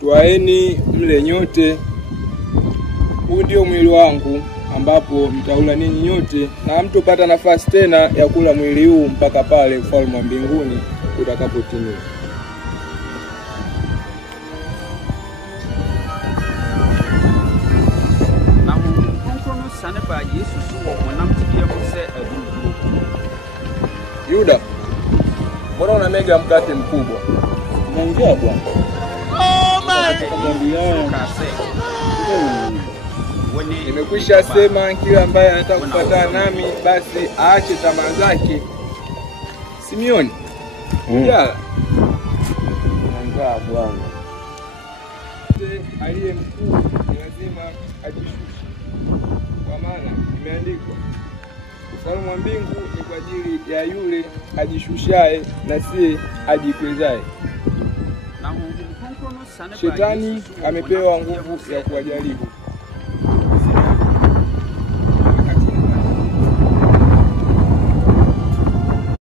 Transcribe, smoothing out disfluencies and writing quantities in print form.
twaeni mle nyote, huu ndio mwili wangu ambapo mtaula ninyi nyote, na hamtopata nafasi tena ya kula mwili huu mpaka pale ufalme wa mbinguni utakapotimia. Yuda, mbona una mega mkate mkubwa? Naongea bwana. Nimekwisha sema kila ambaye anataka kufuatana nami basi aache tamaa zake. Simeoni. Yala. Naongea bwana. Aliye mkuu ni lazima ajishushe. Kwa maana imeandikwa, ufalme wa mbingu ni kwa ajili ya yule ajishushaye na si ajikwezaye. Shetani amepewa nguvu ya kuwajaribu,